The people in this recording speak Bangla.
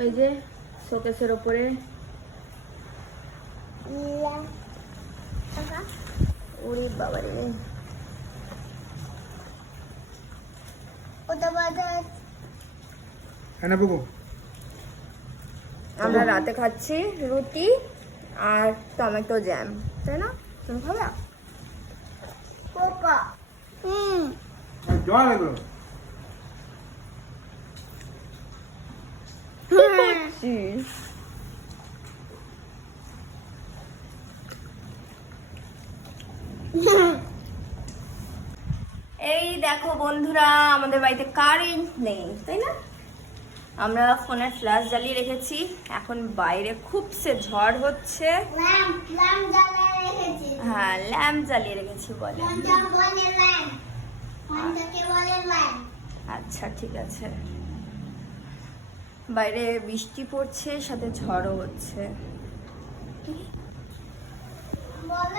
ওই যে শোকেসের ওপরে ওরে বাবারে আমরা রাতে খাচ্ছি রুটি আর টমেটো জ্যাম, তাই না? তুমি খাবে? কোকা জল এগুলো এই দেখো বন্ধুরা, আমাদের বাড়িতে কারেন্ট নেই, তাই না? আমরা ফোনের ফ্ল্যাশ জ্বালিয়ে রেখেছি। এখন বাইরে খুবসে ঝড় হচ্ছে। হ্যাঁ, ল্যাম্প জ্বালিয়ে রেখেছি বলে। আচ্ছা ঠিক আছে। বাইরে বৃষ্টি পড়ছে, সাথে ঝড়ও হচ্ছে।